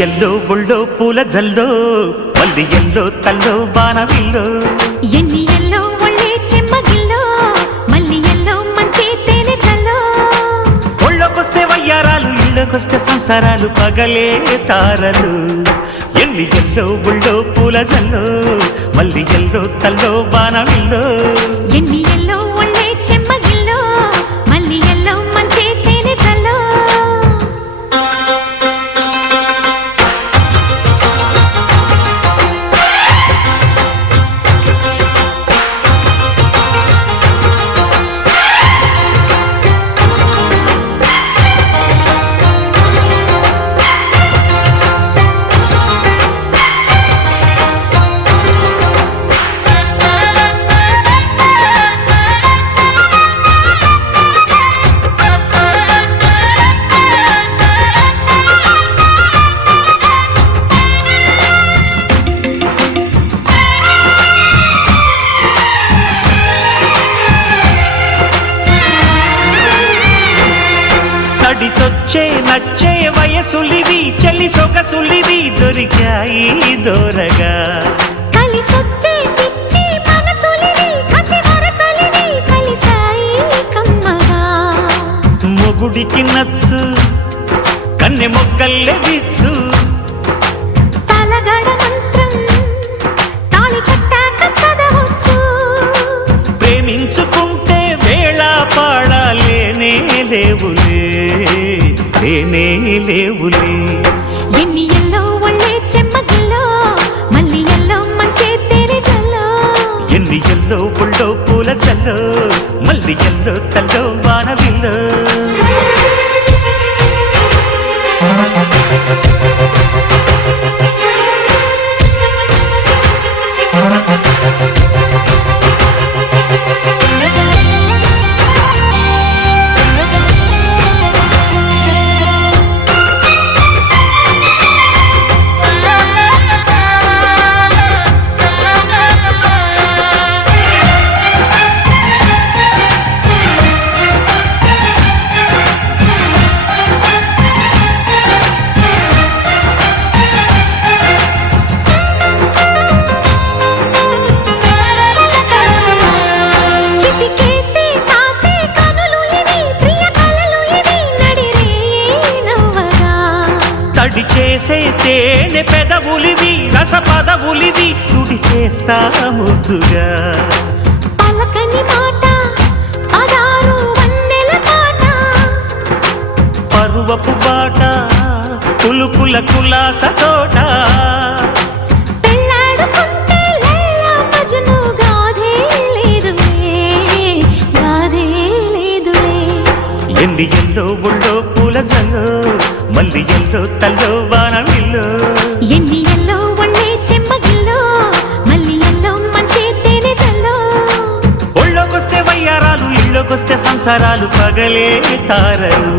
yellow ఒళ్ళో పూల జల్లో మల్లి yellow తల్లో బాణవిల్లో ఎన్ని ఎల్లో ఒళ్ళే చెమ్మగిల్లో మల్లి ఎల్లో మంచి తేనె జల్లో ఒళ్ళొకొస్తే వయ్యారాలు ఇళ్ళకొస్తే సంసారాలు పగలే తారలు ఎన్ని ఎల్లో ఒళ్ళో పూల జల్లో మల్లి ఎల్లో తల్లో బాణవిల్లో ఎన్ని ఎల్లో ఒళ్ళే చెమ్మగిల్లో మల్లి ఎల్లో మంచి తేనె జల్లో నడిచొచ్చే నచ్చే వయసులివి చలి సొగసులివి దొరికాయి దూరగా కలిసొచ్చే పిచ్చి మనసులివి కసి వరసలివి కలిసాయి కమ్మగా మొగుడికి నచ్చు కన్నె మొక్కల్లే విచ్చు తలగడ మంత్రం తాళి కట్టాక చదవచ్చు ప్రేమించుకుంటే వేళ పాడాలేనే లేవులే లేనే లేవులే ఎన్ని ఎల్లో ఒళ్ళే చెమ్మగిల్లో మల్లి ఎల్లో మంచి తేనె జల్లో ఎన్ని ఎల్లో పుల్లో పూల చల్లో మల్లి ఎల్లో తల్లో వానవిల్లో చిటికేసి కాసే కనులు ఇవి ప్రియ కలలు ఇవి నడిరే నవ్వగా తడి చేసే తేనె పెదవులివి రస పదవులివి తుడి చేస్తా ముద్దుగా పలకని మాట పదారు వన్నెల పాట పరువపు బాట కులుకుల కులాస తోట పెళ్ళాడుకుంటే లైలా మజ్ను గాథే లేదులే గాథే లేదులే ఎన్ని ఎల్లో ఒళ్ళో పూల జల్లో మల్లి ఎల్లో తల్లో వానవిల్లో ఎన్ని ఎల్లో ఒళ్ళే చెమ్మగిల్లో మల్లి ఎల్లో మంచి తేనె జల్లో ఒళ్ళోకొస్తే వయ్యారాలు ఇళ్ళకొస్తే సంసారాలు పగలే తారలు